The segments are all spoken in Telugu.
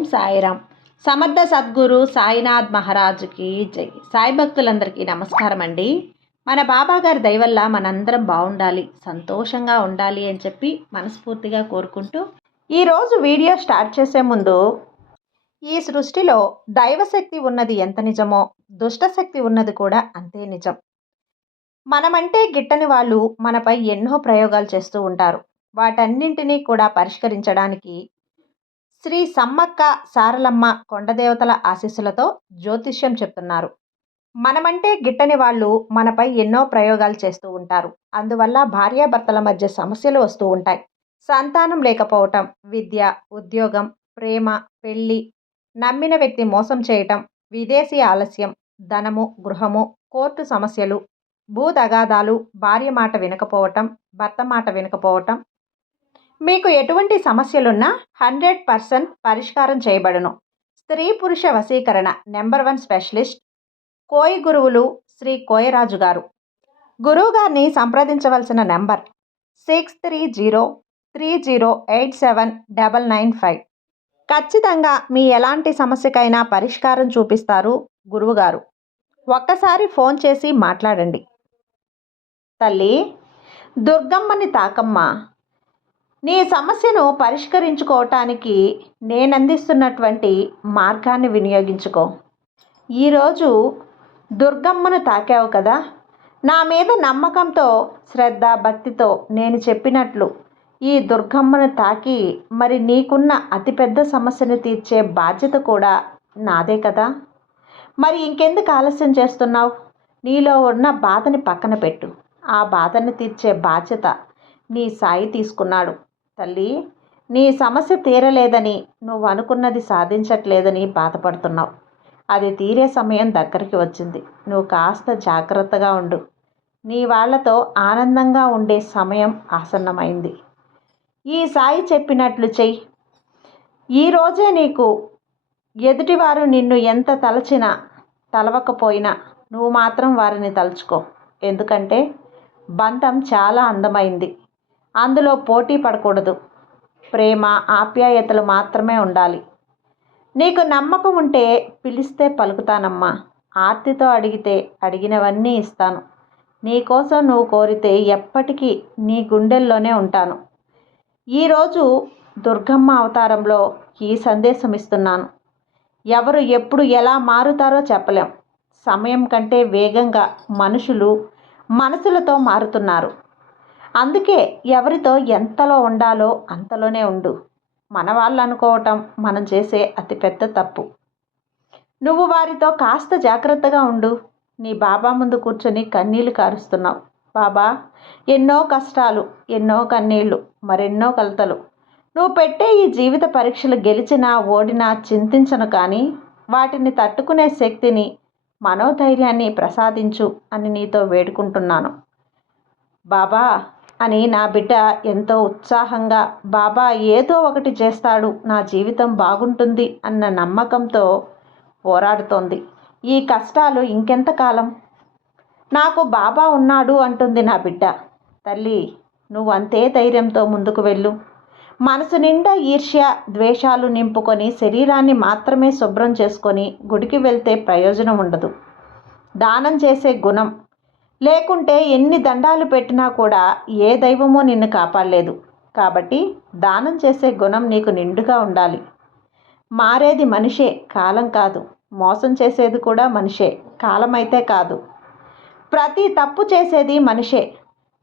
ఓం సాయిరామ్. సమర్థ సద్గురు సాయినాథ్ మహారాజుకి జై. సాయి భక్తులందరికీ నమస్కారం అండి. మన బాబా గారి దయ వల్ల మనందరం బాగుండాలి, సంతోషంగా ఉండాలి అని చెప్పి మనస్ఫూర్తిగా కోరుకుంటూ ఈరోజు వీడియో స్టార్ట్ చేసే ముందు, ఈ సృష్టిలో దైవశక్తి ఉన్నది ఎంత నిజమో దుష్టశక్తి ఉన్నది కూడా అంతే నిజం. మనమంటే గిట్టని వాళ్ళు మనపై ఎన్నో ప్రయోగాలు చేస్తూ ఉంటారు. వాటన్నింటినీ కూడా పరిష్కరించడానికి శ్రీ సమ్మక్క సారలమ్మ కొండదేవతల ఆశీస్సులతో జ్యోతిష్యం చెప్తున్నారు. మనమంటే గిట్టని వాళ్ళు మనపై ఎన్నో ప్రయోగాలు చేస్తూ ఉంటారు. అందువల్ల భార్యాభర్తల మధ్య సమస్యలు వస్తూ ఉంటాయి. సంతానం లేకపోవటం, విద్య, ఉద్యోగం, ప్రేమ, పెళ్లి, నమ్మిన వ్యక్తి మోసం చేయటం, విదేశీ ఆలస్యం, ధనము, గృహము, కోర్టు సమస్యలు, భూ తగాదాలు, భార్య మాట వినకపోవటం, భర్త మాట వినకపోవటం. మీకు ఎటువంటి సమస్యలున్నా 100% పరిష్కారం చేయబడును. స్త్రీ పురుష వశీకరణ నెంబర్ 1 స్పెషలిస్ట్ కోయి గురువులు శ్రీ కోయరాజు గారు. గురువుగారిని సంప్రదించవలసిన నెంబర్ 6303087995. ఖచ్చితంగా మీ ఎలాంటి సమస్యకైనా పరిష్కారం చూపిస్తారు గురువుగారు. ఒక్కసారి ఫోన్ చేసి మాట్లాడండి. తల్లి దుర్గమ్మని తాకమ్మ, నీ సమస్యను పరిష్కరించుకోవటానికి నేనందిస్తున్నటువంటి మార్గాన్ని వినియోగించుకో. ఈరోజు దుర్గమ్మను తాకావు కదా, నా మీద నమ్మకంతో, శ్రద్ధ, భక్తితో నేను చెప్పినట్లు ఈ దుర్గమ్మను తాకి మరి నీకున్న అతిపెద్ద సమస్యను తీర్చే బాధ్యత కూడా నాదే కదా. మరి ఇంకెందుకు ఆలస్యం చేస్తున్నావు? నీలో ఉన్న బాధని పక్కన పెట్టు. ఆ బాధని తీర్చే బాధ్యత నీ సాయి తీసుకున్నాడు. తల్లి, నీ సమస్య తీరలేదని, నువ్వు అనుకున్నది సాధించట్లేదని బాధపడుతున్నావు. అది తీరే సమయం దగ్గరికి వచ్చింది. నువ్వు కాస్త జాగ్రత్తగా ఉండు. నీ వాళ్లతో ఆనందంగా ఉండే సమయం ఆసన్నమైంది. ఈ సాయి చెప్పినట్లు చెయ్యి. ఈరోజే నీకు ఎదుటివారు నిన్ను ఎంత తలచినా తలవకపోయినా నువ్వు మాత్రం వారిని తలుచుకో. ఎందుకంటే బంధం చాలా అందమైంది. అందులో పోటీ పడకూడదు. ప్రేమ, ఆప్యాయతలు మాత్రమే ఉండాలి. నీకు నమ్మకం ఉంటే పిలిస్తే పలుకుతానమ్మా. ఆర్తితో అడిగితే అడిగినవన్నీ ఇస్తాను. నీకోసం నువ్వు కోరితే ఎప్పటికీ నీ గుండెల్లోనే ఉంటాను. ఈరోజు దుర్గమ్మ అవతారంలో ఈ సందేశం ఇస్తున్నాను. ఎవరు ఎప్పుడు ఎలా మారుతారో చెప్పలేం. సమయం కంటే వేగంగా మనుషులు మనసులతో మారుతున్నారు. అందుకే ఎవరితో ఎంతలో ఉండాలో అంతలోనే ఉండు. మన వాళ్ళు అనుకోవటం మనం చేసే అతిపెద్ద తప్పు. నువ్వు వారితో కాస్త జాగ్రత్తగా ఉండు. నీ బాబా ముందు కూర్చొని కన్నీళ్లు కారుస్తున్నావు. బాబా, ఎన్నో కష్టాలు, ఎన్నో కన్నీళ్లు, మరెన్నో కలతలు. నువ్వు పెట్టే ఈ జీవిత పరీక్షలు గెలిచినా ఓడినా చింతించను, కానీ వాటిని తట్టుకునే శక్తిని, మనోధైర్యాన్ని ప్రసాదించు అని నీతో వేడుకుంటున్నాను బాబా అని. నా బిడ్డ ఎంతో ఉత్సాహంగా బాబా ఏదో ఒకటి చేస్తాడు, నా జీవితం బాగుంటుంది అన్న నమ్మకంతో పోరాడుతోంది. ఈ కష్టాలు ఇంకెంతకాలం? నాకు బాబా ఉన్నాడు అంటుంది నా బిడ్డ. తల్లి, నువ్వు అంతే ధైర్యంతో ముందుకు వెళ్ళు. మనసు నిండా ఈర్ష్య, ద్వేషాలు నింపుకొని శరీరాన్ని మాత్రమే శుభ్రం చేసుకొని గుడికి వెళ్తే ప్రయోజనం ఉండదు. దానం చేసే గుణం లేకుంటే ఎన్ని దండాలు పెట్టినా కూడా ఏ దైవమో నిన్ను కాపాడలేదు. కాబట్టి దానం చేసే గుణం నీకు నిండుగా ఉండాలి. మారేది మనిషే, కాలం కాదు. మోసం చేసేది కూడా మనిషే, కాలం అయితే కాదు. ప్రతి తప్పు చేసేది మనిషే.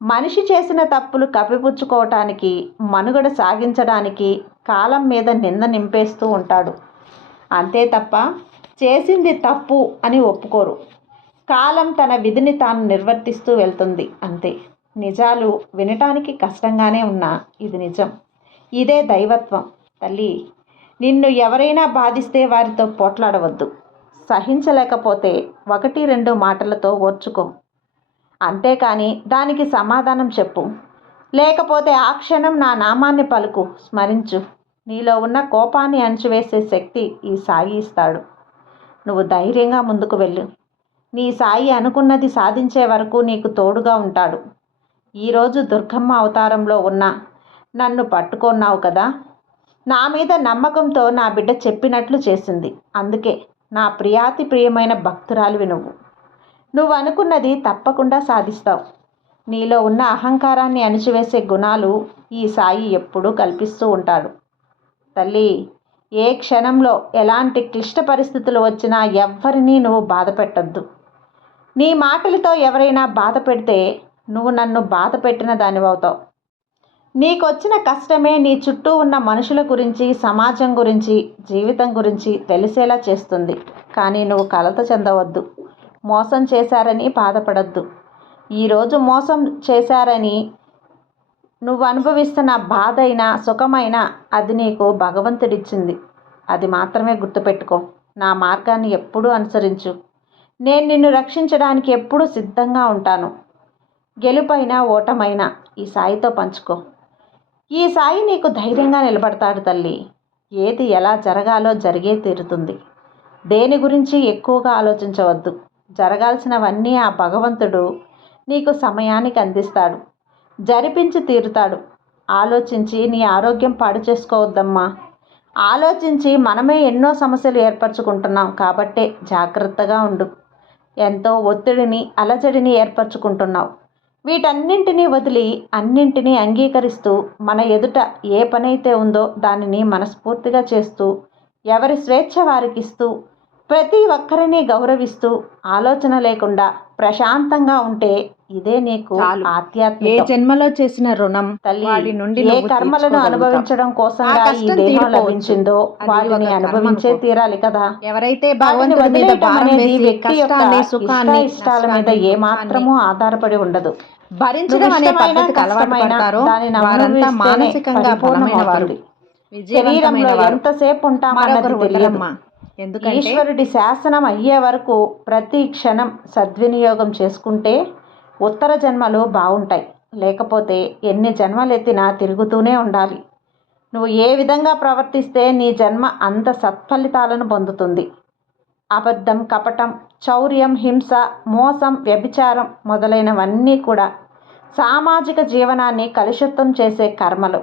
మనిషి చేసిన తప్పులు కప్పిపుచ్చుకోవటానికి, మనుగడ సాగించడానికి కాలం మీద నింద నింపేస్తూ ఉంటాడు. అంతే తప్ప చేసింది తప్పు అని ఒప్పుకోరు. కాలం తన విధిని తాను నిర్వర్తిస్తూ వెళ్తుంది, అంతే. నిజాలు వినటానికి కష్టంగానే ఉన్నా ఇది నిజం. ఇదే దైవత్వం. తల్లి, నిన్ను ఎవరైనా బాధిస్తే వారితో పోట్లాడవద్దు. సహించలేకపోతే 1-2 మాటలతో ఓర్చుకో. అంతేకాని దానికి సమాధానం చెప్పు. లేకపోతే ఆ క్షణం నా నామాన్ని పలుకు, స్మరించు. నీలో ఉన్న కోపాన్ని అణచివేసే శక్తి ఈ సాయి ఇస్తాడు. నువ్వు ధైర్యంగా ముందుకు వెళ్ళు. నీ సాయి అనుకున్నది సాధించే వరకు నీకు తోడుగా ఉంటాడు. ఈరోజు దుర్గమ్మ అవతారంలో ఉన్న నన్ను పట్టుకున్నావు కదా, నా మీద నమ్మకంతో నా బిడ్డ చెప్పినట్లు చేసింది. అందుకే నా ప్రియాతి ప్రియమైన భక్తురాలివి నువ్వు అనుకున్నది తప్పకుండా సాధిస్తావు. నీలో ఉన్న అహంకారాన్ని అణిచివేసే గుణాలు ఈ సాయి ఎప్పుడూ కల్పిస్తూ ఉంటాడు. తల్లి, ఏ క్షణంలో ఎలాంటి క్లిష్ట పరిస్థితులు వచ్చినా ఎవ్వరినీ నువ్వు బాధ పెట్టద్దు. నీ మాటలతో ఎవరైనా బాధ పెడితే నువ్వు నన్ను బాధ పెట్టిన దానివవుతావు. నీకొచ్చిన కష్టమే నీ చుట్టూ ఉన్న మనుషుల గురించి, సమాజం గురించి, జీవితం గురించి తెలిసేలా చేస్తుంది. కానీ నువ్వు కలత చెందవద్దు. మోసం చేశారని బాధపడద్దు. ఈరోజు మోసం చేశారని నువ్వు అనుభవిస్తున్న బాధ అయినా, సుఖమైనా అది నీకు భగవంతుడిచ్చింది. అది మాత్రమే గుర్తుపెట్టుకో. నా మార్గాన్ని ఎప్పుడూ అనుసరించు. నేను నిన్ను రక్షించడానికి ఎప్పుడూ సిద్ధంగా ఉంటాను. గెలుపైనా ఓటమైనా ఈ సాయితో పంచుకో. ఈ సాయి నీకు ధైర్యంగా నిలబడతాడు తల్లి. ఏది ఎలా జరగాలో జరిగే తీరుతుంది. దేని గురించి ఎక్కువగా ఆలోచించవద్దు. జరగాల్సినవన్నీ ఆ భగవంతుడు నీకు సమయానికి అందిస్తాడు, జరిపించి తీరుతాడు. ఆలోచించి నీ ఆరోగ్యం పాడు చేసుకోవద్దమ్మా. ఆలోచించి మనమే ఎన్నో సమస్యలు ఏర్పరచుకుంటున్నాం కాబట్టే జాగ్రత్తగా ఉండు. ఎంతో ఒత్తిడిని, అలజడిని ఏర్పరచుకుంటున్నావు. వీటన్నింటినీ వదిలి అన్నింటినీ అంగీకరిస్తూ మన ఎదుట ఏ పనైతే ఉందో దానిని మనస్ఫూర్తిగా చేస్తూ, ఎవరి స్వేచ్ఛ వారికిస్తూ, ప్రతి ఒక్కరిని గౌరవిస్తూ, ఆలోచన లేకుండా ప్రశాంతంగా ఉంటే ఇదే నీకు ఆధ్యాత్మిక. ఏ జన్మలో చేసిన రుణం తల్లి నుండి ఏ కర్మలను అనుభవించడం కోసంగా ఈ దేహం లభించిందో వాటిని అనుభవించే తీరాలి కదా. ఎవరైతే భగవంతుడి మీద భారం వేసి వ్యక్తి యొక్క సుఖాన్ని, ఇష్టాల మీద ఏ మాత్రమూ ఆధారపడి ఉండదు. భరించడం అనే పద్ధతికి అలవాటు పడతారో వారంతా మానసికంగా బలమైన వారు. శరీరంలో ఎంతసేపు ఉంటామన్నది తెలియదు. ఎందుకంటే ఈశ్వరుడి శాసనం అయ్యే వరకు ప్రతి క్షణం సద్వినియోగం చేసుకుంటే ఉత్తర జన్మలు బాగుంటాయి. లేకపోతే ఎన్ని జన్మలెత్తినా తిరుగుతూనే ఉండాలి. నువ్వు ఏ విధంగా ప్రవర్తిస్తే నీ జన్మ అంత సత్ఫలితాలను పొందుతుంది. అబద్ధం, కపటం, చౌర్యం, హింస, మోసం, వ్యభిచారం మొదలైనవన్నీ కూడా సామాజిక జీవనాన్ని కలుషితం చేసే కర్మలు.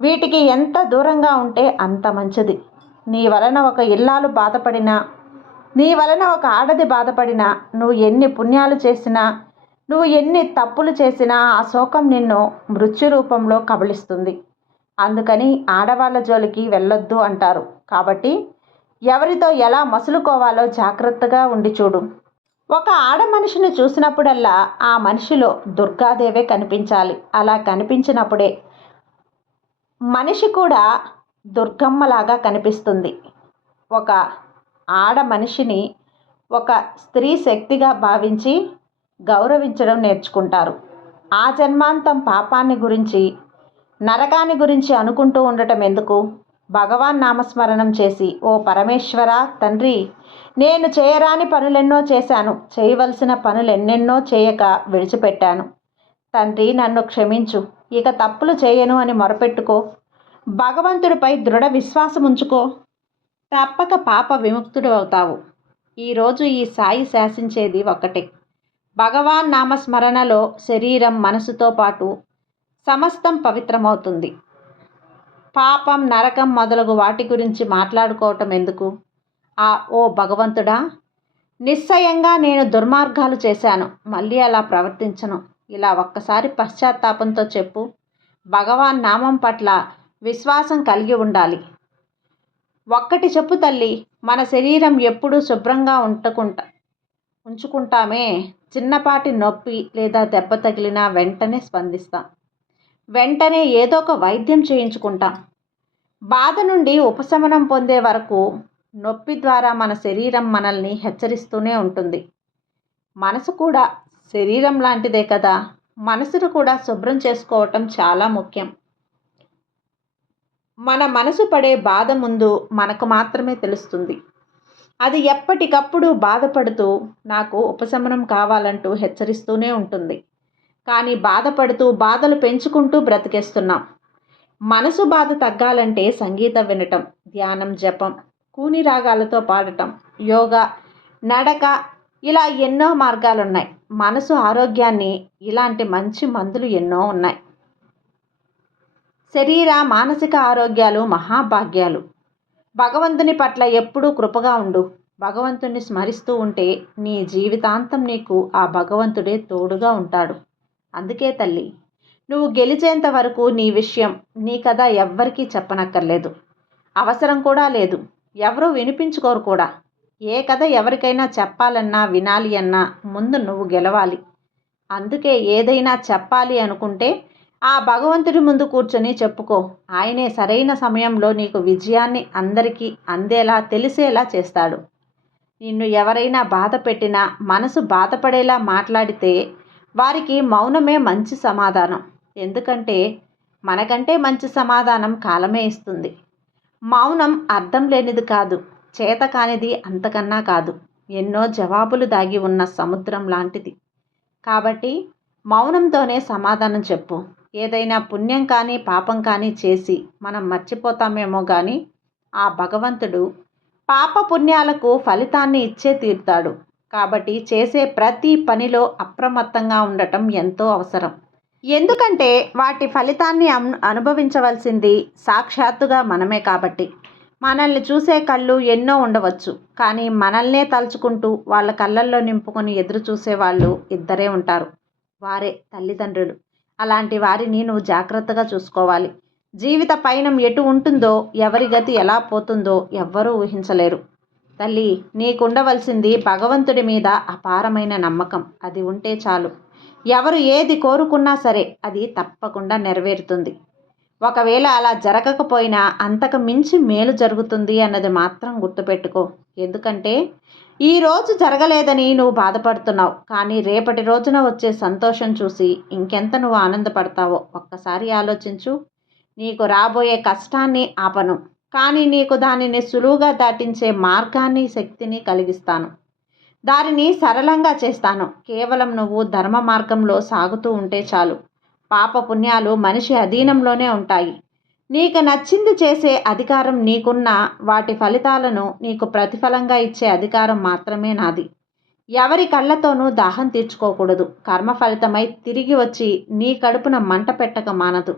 వీటికి ఎంత దూరంగా ఉంటే అంత మంచిది. నీ వలన ఒక ఇల్లాలు బాధపడినా, నీ వలన ఒక ఆడది బాధపడినా, నువ్వు ఎన్ని పుణ్యాలు చేసినా, నువ్వు ఎన్ని తప్పులు చేసినా ఆ శోకం నిన్ను మృత్యు రూపంలో కబళిస్తుంది. అందుకని ఆడవాళ్ళ జోలికి వెళ్ళొద్దు అంటారు. కాబట్టి ఎవరితో ఎలా మసులుకోవాలో జాగ్రత్తగా ఉండి చూడు. ఒక ఆడ మనిషిని చూసినప్పుడల్లా ఆ మనిషిలో దుర్గాదేవే కనిపించాలి. అలా కనిపించినప్పుడే మనిషి కూడా దుర్గమ్మలాగా కనిపిస్తుంది. ఒక ఆడ మనిషిని ఒక స్త్రీ శక్తిగా భావించి గౌరవించడం నేర్చుకుంటారు. ఆ జన్మాంతం పాపాన్ని గురించి, నరకాన్ని గురించి అనుకుంటూ ఉండటం ఎందుకు? భగవాన్ నామస్మరణం చేసి, ఓ పరమేశ్వర తండ్రి, నేను చేయరాని పనులెన్నో చేశాను, చేయవలసిన పనులెన్నెన్నో చేయక విడిచిపెట్టాను. తండ్రి నన్ను క్షమించు, ఇక తప్పులు చేయను అని మొరపెట్టుకో. భగవంతుడిపై దృఢ విశ్వాసం ఉంచుకో. తప్పక పాప విముక్తుడు అవుతావు. ఈరోజు ఈ సాయి శాసించేది ఒక్కటే. భగవాన్ నామస్మరణలో శరీరం, మనసుతో పాటు సమస్తం పవిత్రమవుతుంది. పాపం, నరకం మొదలగు వాటి గురించి మాట్లాడుకోవటం ఎందుకు? ఓ భగవంతుడా, నిశ్చయంగా నేను దుర్మార్గాలు చేశాను, మళ్ళీ అలా ప్రవర్తించను. ఇలా ఒక్కసారి పశ్చాత్తాపంతో చెప్పు. భగవాన్ నామం పట్ల విశ్వాసం కలిగి ఉండాలి. ఒక్కటి చెప్పు తల్లి, మన శరీరం ఎప్పుడూ శుభ్రంగా ఉంచుకుంటామే. చిన్నపాటి నొప్పి లేదా దెబ్బ తగిలినా వెంటనే స్పందిస్తాం. వెంటనే ఏదో ఒక వైద్యం చేయించుకుంటాం. బాధ నుండి ఉపశమనం పొందే వరకు నొప్పి ద్వారా మన శరీరం మనల్ని హెచ్చరిస్తూనే ఉంటుంది. మనసు కూడా శరీరం లాంటిదే కదా. మనసును కూడా శుభ్రం చేసుకోవటం చాలా ముఖ్యం. మన మనసు పడే బాధ ముందు మనకు మాత్రమే తెలుస్తుంది. అది ఎప్పటికప్పుడు బాధపడుతూ నాకు ఉపశమనం కావాలంటూ హెచ్చరిస్తూనే ఉంటుంది. కానీ బాధపడుతూ బాధలు పెంచుకుంటూ బ్రతికేస్తున్నాం. మనసు బాధ తగ్గాలంటే సంగీతం వినటం, ధ్యానం, జపం, కూని రాగాలతో పాడటం, యోగా, నడక, ఇలా ఎన్నో మార్గాలున్నాయి. మనసు ఆరోగ్యాన్ని ఇలాంటి మంచి మందులు ఎన్నో ఉన్నాయి. శరీర మానసిక ఆరోగ్యాలు మహాభాగ్యాలు. భగవంతుని పట్ల ఎప్పుడూ కృపగా ఉండు. భగవంతుణ్ణి స్మరిస్తూ ఉంటే నీ జీవితాంతం నీకు ఆ భగవంతుడే తోడుగా ఉంటాడు. అందుకే తల్లి, నువ్వు గెలిచేంత వరకు నీ విషయం, నీ కథ ఎవ్వరికీ చెప్పనక్కర్లేదు. అవసరం కూడా లేదు. ఎవరూ వినిపించుకోరు కూడా. ఏ కథ ఎవరికైనా చెప్పాలన్నా వినాలి అన్నా ముందు నువ్వు గెలవాలి. అందుకే ఏదైనా చెప్పాలి అనుకుంటే ఆ భగవంతుడి ముందు కూర్చొని చెప్పుకో. ఆయనే సరైన సమయంలో నీకు విజయాన్ని అందరికీ అందేలా తెలిసేలా చేస్తాడు. నిన్ను ఎవరైనా బాధ పెట్టినా, మనసు బాధపడేలా మాట్లాడితే వారికి మౌనమే మంచి సమాధానం. ఎందుకంటే మనకంటే మంచి సమాధానం కాలమే ఇస్తుంది. మౌనం అర్థం లేనిది కాదు, చేత కానిది అంతకన్నా కాదు. ఎన్నో జవాబులు దాగి ఉన్న సముద్రం లాంటిది. కాబట్టి మౌనంతోనే సమాధానం చెప్పు. ఏదైనా పుణ్యం కానీ పాపం కానీ చేసి మనం మర్చిపోతామేమో కానీ ఆ భగవంతుడు పాప పుణ్యాలకు ఫలితాన్ని ఇచ్చే తీరుతాడు. కాబట్టి చేసే ప్రతి పనిలో అప్రమత్తంగా ఉండటం ఎంతో అవసరం. ఎందుకంటే వాటి ఫలితాన్ని అనుభవించవలసింది సాక్షాత్తుగా మనమే కాబట్టి. మనల్ని చూసే కళ్ళు ఎన్నో ఉండవచ్చు, కానీ మనల్నే తలుచుకుంటూ వాళ్ళ కళ్ళల్లో నింపుకొని ఎదురు చూసే వాళ్ళు ఇద్దరే ఉంటారు. వారే తల్లిదండ్రులు. అలాంటి వారిని నువ్వు జాగ్రత్తగా చూసుకోవాలి. జీవిత పయనం ఎటు ఉంటుందో, ఎవరి గతి ఎలా పోతుందో ఎవ్వరూ ఊహించలేరు. తల్లి, నీకుండవలసింది భగవంతుడి మీద అపారమైన నమ్మకం. అది ఉంటే చాలు. ఎవరు ఏది కోరుకున్నా సరే అది తప్పకుండా నెరవేరుతుంది. ఒకవేళ అలా జరగకపోయినా అంతకు మించి మేలు జరుగుతుంది అన్నది మాత్రం గుర్తుపెట్టుకో. ఎందుకంటే ఈరోజు జరగలేదని నువ్వు బాధపడుతున్నావు, కానీ రేపటి రోజున వచ్చే సంతోషం చూసి ఇంకెంత నువ్వు ఆనందపడతావో ఒక్కసారి ఆలోచించు. నీకు రాబోయే కష్టాన్ని ఆపను, కానీ నీకు దానిని సులువుగా దాటించే మార్గాన్ని, శక్తిని కలిగిస్తాను. దారిని సరళంగా చేస్తాను. కేవలం నువ్వు ధర్మ మార్గంలో సాగుతూ ఉంటే చాలు. పాప పుణ్యాలు మనిషి అధీనంలోనే ఉంటాయి. నీకు నచ్చింది చేసే అధికారం నీకున్న, వాటి ఫలితాలను నీకు ప్రతిఫలంగా ఇచ్చే అధికారం మాత్రమే నాది. ఎవరి కళ్ళతోనూ దాహం తీర్చుకోకూడదు. కర్మ ఫలితమై తిరిగి వచ్చి నీ కడుపున మంట పెట్టక మానదు.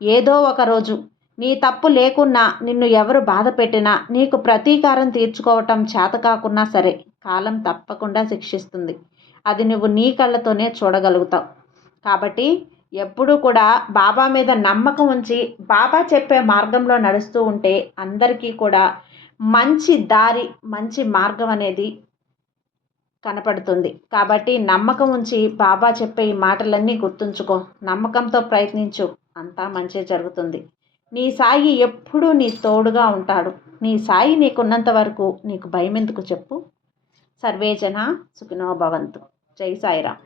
ఏదో ఒకరోజు నీ తప్పు లేకున్నా, నిన్ను ఎవరు బాధ పెట్టినా, నీకు ప్రతీకారం తీర్చుకోవటం చేత కాకున్నా సరే కాలం తప్పకుండా శిక్షిస్తుంది. అది నువ్వు నీ కళ్ళతోనే చూడగలుగుతావు. కాబట్టి ఎప్పుడూ కూడా బాబా మీద నమ్మకం ఉంచి బాబా చెప్పే మార్గంలో నడుస్తూ ఉంటే అందరికీ కూడా మంచి దారి, మంచి మార్గం అనేది కనపడుతుంది. కాబట్టి నమ్మకం ఉంచి బాబా చెప్పే ఈ మాటలన్నీ గుర్తుంచుకో. నమ్మకంతో ప్రయత్నించు, అంతా మంచి జరుగుతుంది. నీ సాయి ఎప్పుడూ నీ తోడుగా ఉంటాడు. నీ సాయి నీకున్నంత వరకు నీకు భయం ఎందుకు చెప్పు. సర్వేజన సుఖినో భవంతు. జై సాయిరామ్.